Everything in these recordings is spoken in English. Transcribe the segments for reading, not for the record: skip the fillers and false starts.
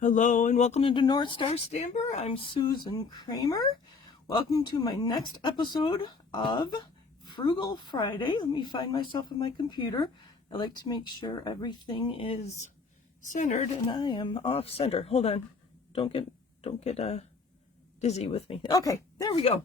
Hello and welcome to North Star Stamper. I'm Susan Kramer. Welcome to my next episode of Frugal Friday. Let me find myself on my computer. I like to make sure everything is centered, and I am off center. Hold on. Don't get dizzy with me. Okay, there we go.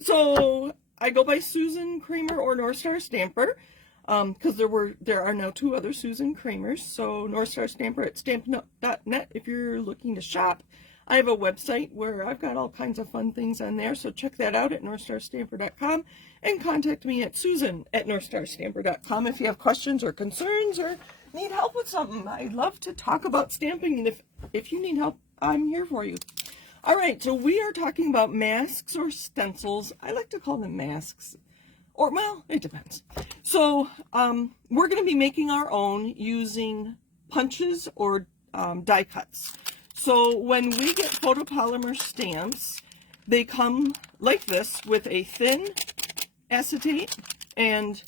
So I go by Susan Kramer or North Star Stamper. Because there are now two other Susan Kramers. So North Star Stamper at stampin'.net if you're looking to shop. I have a website where I've got all kinds of fun things on there, so check that out at northstarstamper.com and contact me at susan@northstarstamper.com if you have questions or concerns or need help with something. I love to talk about stamping, and if you need help, I'm here for you. All right, so we are talking about masks or stencils. I like to call them masks. Or, well, it depends. So, we're going to be making our own using punches or die cuts. So, when we get photopolymer stamps, they come like this with a thin acetate and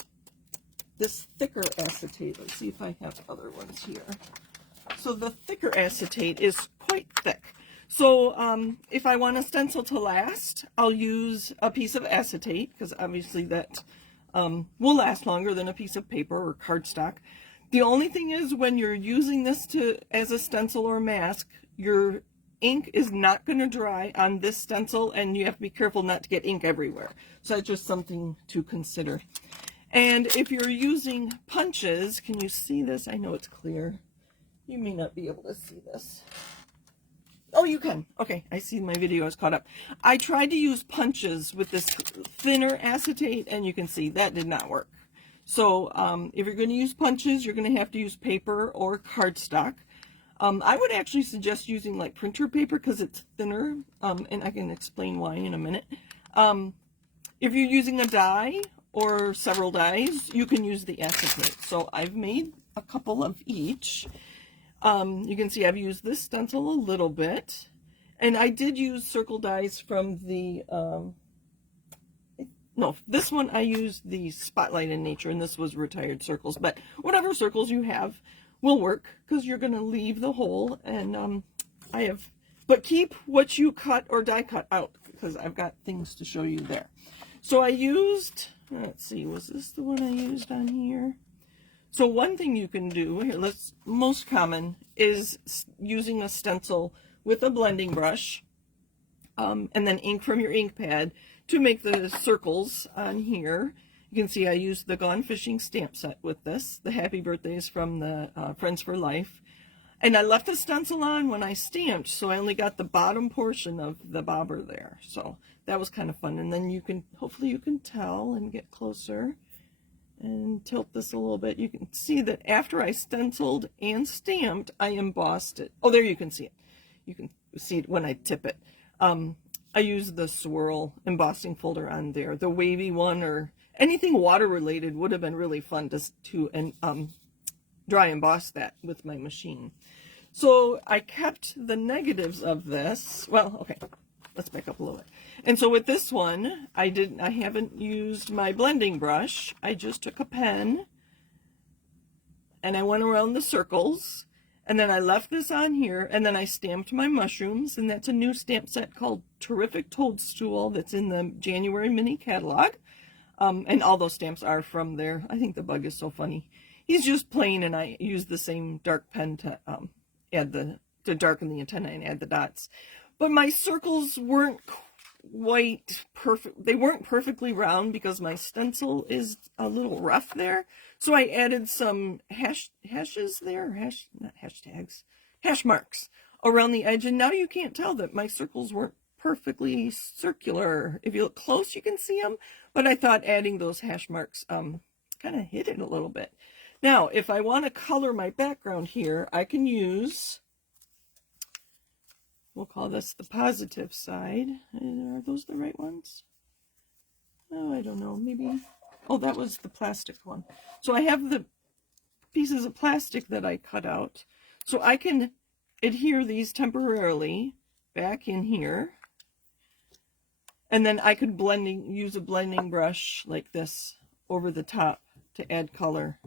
this thicker acetate. Let's see if I have other ones here. So, the thicker acetate is quite thick. So if I want a stencil to last, I'll use a piece of acetate, because obviously that will last longer than a piece of paper or cardstock. The only thing is, when you're using this as a stencil or mask, your ink is not going to dry on this stencil, and you have to be careful not to get ink everywhere. So that's just something to consider. And if you're using punches, can you see this? I know it's clear. You may not be able to see this. Oh, you can. Okay, I see my video is caught up. I tried to use punches with this thinner acetate, and you can see that did not work. So if you're going to use punches, you're going to have to use paper or cardstock. I would actually suggest using like printer paper because it's thinner, and I can explain why in a minute. If you're using a die or several dies, you can use the acetate. So I've made a couple of each. You can see I've used this stencil a little bit, and I did use circle dies from the, no, this one I used the Spotlight in Nature, and this was retired circles, but whatever circles you have will work, because you're going to leave the hole, and but keep what you cut or die cut out, because I've got things to show you there. So I used, let's see, was this the one I used on here? So one thing you can do, here, most common, is using a stencil with a blending brush, and then ink from your ink pad to make the circles on here. You can see I used the Gone Fishing stamp set with this. The Happy Birthdays from the Friends for Life. And I left the stencil on when I stamped, so I only got the bottom portion of the bobber there. So that was kind of fun. And then you can, hopefully you can tell and get closer and tilt this a little bit. You can see that after I stenciled and stamped, I embossed it. Oh, there you can see it. You can see it when I tip it. I used the swirl embossing folder on there. The wavy one or anything water related would have been really fun to dry emboss that with my machine. So I kept the negatives of this. Well, okay, let's back up a little bit. And so with this one, I haven't used my blending brush. I just took a pen and I went around the circles, and then I left this on here, and then I stamped my mushrooms, and that's a new stamp set called Terrific Toadstool that's in the January mini catalog. And all those stamps are from there. I think the bug is so funny. He's just plain, and I used the same dark pen to to darken the antenna and add the dots. But my circles weren't quite perfect. They weren't perfectly round because my stencil is a little rough there. So I added some hashes there, not hashtags, hash marks around the edge. And now you can't tell that my circles weren't perfectly circular. If you look close, you can see them. But I thought adding those hash marks kind of hid it a little bit. Now, if I want to color my background here, I can use, we'll call this the positive side. Are those the right ones? Oh, I don't know. Maybe. Oh, that was the plastic one. So I have the pieces of plastic that I cut out. So I can adhere these temporarily back in here. And then I could use a blending brush like this over the top to add color.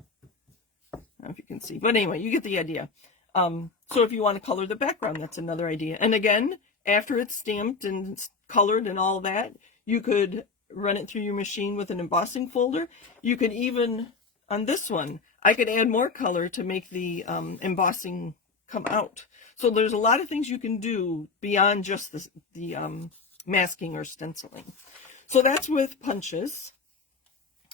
I don't know if you can see. But anyway, you get the idea. So if you want to color the background, that's another idea. And again, after it's stamped and colored and all that, you could run it through your machine with an embossing folder. You could even, on this one, I could add more color to make the embossing come out. So there's a lot of things you can do beyond just the masking or stenciling. So that's with punches,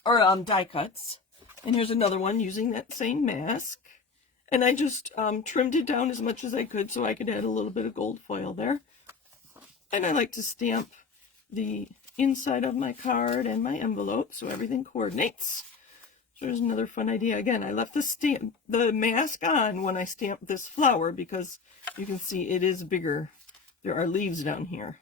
or die cuts. And here's another one using that same mask. And I just trimmed it down as much as I could so I could add a little bit of gold foil there. And I like to stamp the inside of my card and my envelope so everything coordinates. So there's another fun idea. Again, I left the mask on when I stamped this flower because you can see it is bigger. There are leaves down here.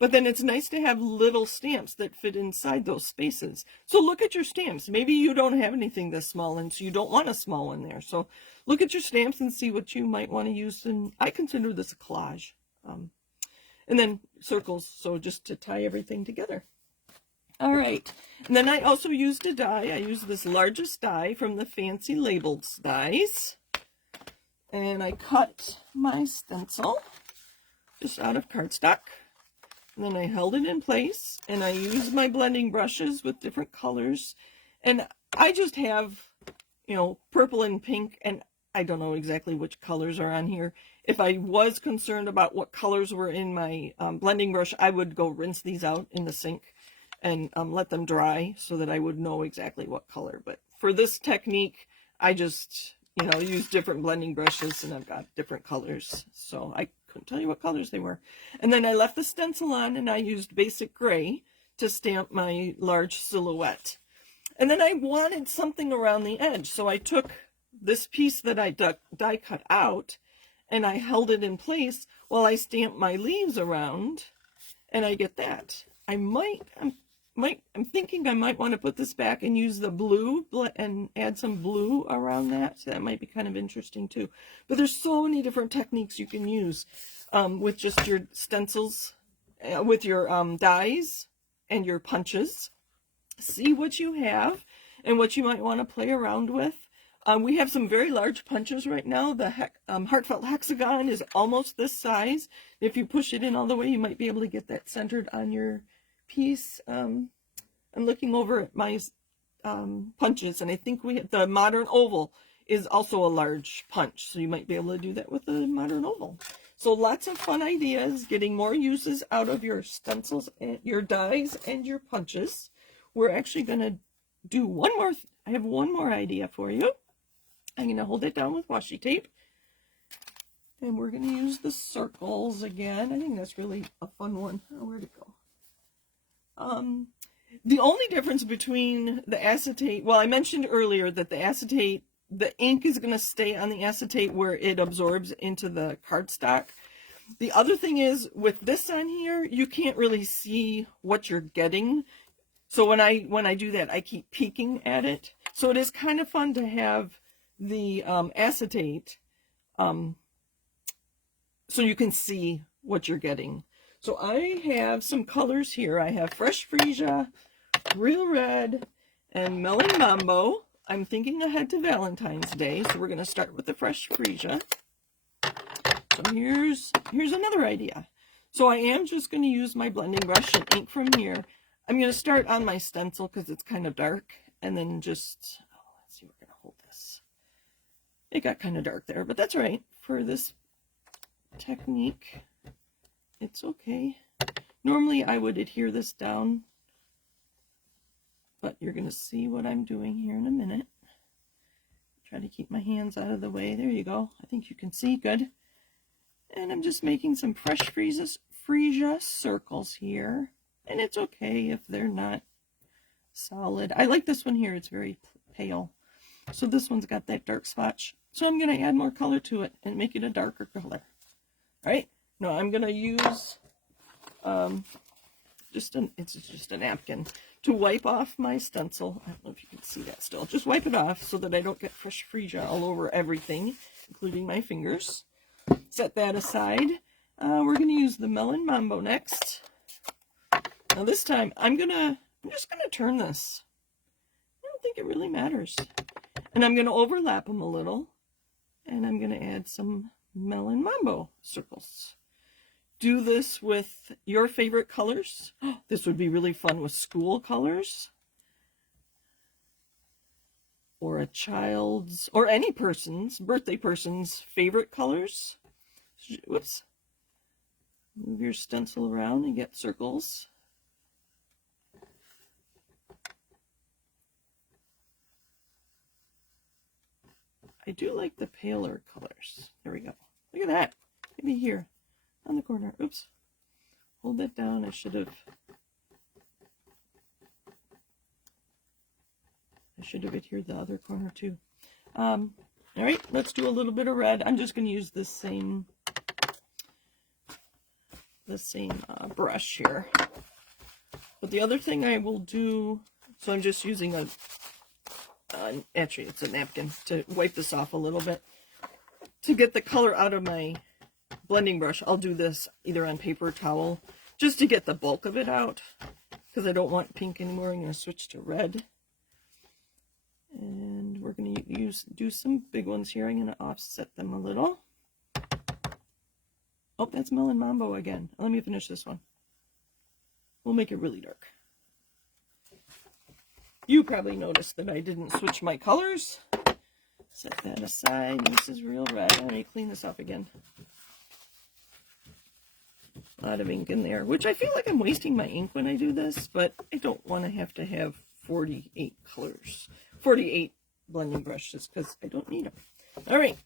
But then it's nice to have little stamps that fit inside those spaces. So look at your stamps. Maybe you don't have anything this small and so you don't want a small one there. So look at your stamps and see what you might want to use. And I consider this a collage. And then circles, so just to tie everything together. All right, and then I also used a die. I used this largest die from the Fancy Labels dies. And I cut my stencil just out of cardstock. And then I held it in place, and I used my blending brushes with different colors. And I just have, you know, purple and pink, and I don't know exactly which colors are on here. If I was concerned about what colors were in my blending brush, I would go rinse these out in the sink and let them dry so that I would know exactly what color. But for this technique, I just, you know, use different blending brushes, and I've got different colors. So I couldn't tell you what colors they were. And then I left the stencil on, and I used basic gray to stamp my large silhouette. And then I wanted something around the edge, so I took this piece that I die cut out, and I held it in place while I stamped my leaves around, and I get that. I'm thinking I might want to put this back and use the blue and add some blue around that. So that might be kind of interesting too. But there's so many different techniques you can use with just your stencils, with your dies and your punches. See what you have and what you might want to play around with. We have some very large punches right now. The Heartfelt Hexagon is almost this size. If you push it in all the way, you might be able to get that centered on your piece. I'm looking over at my punches, and I think the Modern Oval is also a large punch, so you might be able to do that with the Modern Oval. So lots of fun ideas, getting more uses out of your stencils, and your dies, and your punches. We're actually going to do one more. I have one more idea for you. I'm going to hold it down with washi tape. And we're going to use the circles again. I think that's really a fun one. Oh, where'd it go? The only difference between the acetate, well, I mentioned earlier that the acetate, the ink is going to stay on the acetate where it absorbs into the cardstock. The other thing is, with this on here, you can't really see what you're getting. So when I do that, I keep peeking at it. So it is kind of fun to have the acetate so you can see what you're getting. So I have some colors here. I have Fresh Freesia, Real Red, and Melon Mambo. I'm thinking ahead to Valentine's Day, so we're going to start with the Fresh Freesia. So here's another idea. So I am just going to use my blending brush and ink from here. I'm going to start on my stencil because it's kind of dark, and then just, let's see, we're going to hold this. It got kind of dark there, but that's right. For this technique, it's okay. Normally I would adhere this down, but you're going to see what I'm doing here in a minute. Try to keep my hands out of the way. There you go. I think you can see good. And I'm just making some Fresh Freesia circles here. And it's okay if they're not solid. I like this one here. It's very pale. So this one's got that dark spot. So I'm going to add more color to it and make it a darker color. All right. Now I'm going to use it's just a napkin to wipe off my stencil. I don't know if you can see that still. Just wipe it off so that I don't get Fresh Freesia all over everything, including my fingers. Set that aside. We're going to use the Melon Mambo next. Now this time I'm just gonna turn this. I don't think it really matters. And I'm gonna overlap them a little And I'm going to add some Melon Mambo circles. Do this with your favorite colors. This would be really fun with school colors. Or a child's, or any person's, birthday person's favorite colors. Whoops. Move your stencil around and get circles. I do like the paler colors. There we go. Look at that. Maybe here on the corner. Oops. Hold that down. I should have adhered the other corner too. All right, let's do a little bit of red. I'm just going to use the same brush here. But the other thing I will do, so I'm just using actually it's a napkin to wipe this off a little bit. To get the color out of my blending brush, I'll do this either on paper towel, just to get the bulk of it out, because I don't want pink anymore. I'm going to switch to red. And we're going to do some big ones here. I'm going to offset them a little. Oh, that's Melon Mambo again. Let me finish this one. We'll make it really dark. You probably noticed that I didn't switch my colors. Set that aside. This is real red. Let me clean this up again. A lot of ink in there, which I feel like I'm wasting my ink when I do this, but I don't want to have 48 colors. 48 blending brushes, because I don't need them. All right.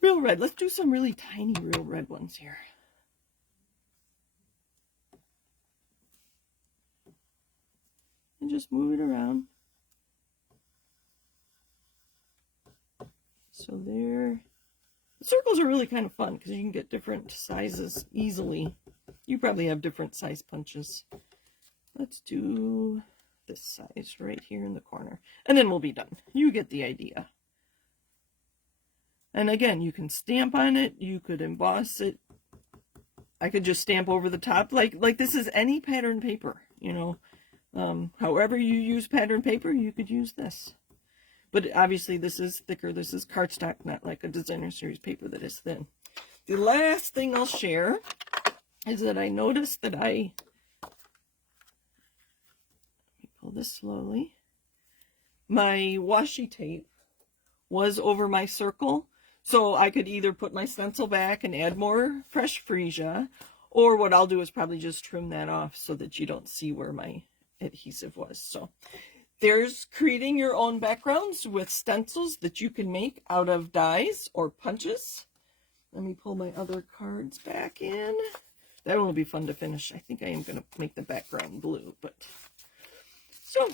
Real red. Let's do some really tiny real red ones here. And just move it around. So there. The circles are really kind of fun because you can get different sizes easily. You probably have different size punches. Let's do this size right here in the corner. And then we'll be done. You get the idea. And again, you can stamp on it. You could emboss it. I could just stamp over the top. Like this is any pattern paper, you know. However you use pattern paper, you could use this. But obviously this is thicker. This is cardstock, not like a designer series paper that is thin. The last thing I'll share is that I noticed that let me pull this slowly. My washi tape was over my circle. So I could either put my stencil back and add more fresh freesia, or what I'll do is probably just trim that off so that you don't see where my adhesive was. So there's creating your own backgrounds with stencils that you can make out of dies or punches. Let me pull my other cards back in. That one will be fun to finish. I think I am going to make the background blue, but so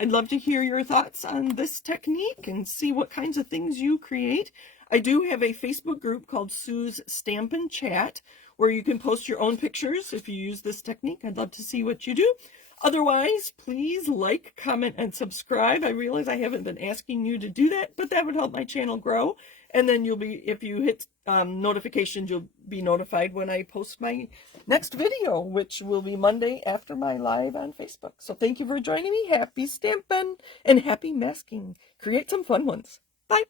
I'd love to hear your thoughts on this technique and see what kinds of things you create. I do have a Facebook group called Sue's Stampin' Chat where you can post your own pictures if you use this technique. I'd love to see what you do. Otherwise, please like, comment, and subscribe. I realize I haven't been asking you to do that, but that would help my channel grow. And then you'll be, if you hit notifications, you'll be notified when I post my next video, which will be Monday after my live on Facebook. So thank you for joining me. Happy stamping and happy masking. Create some fun ones. Bye.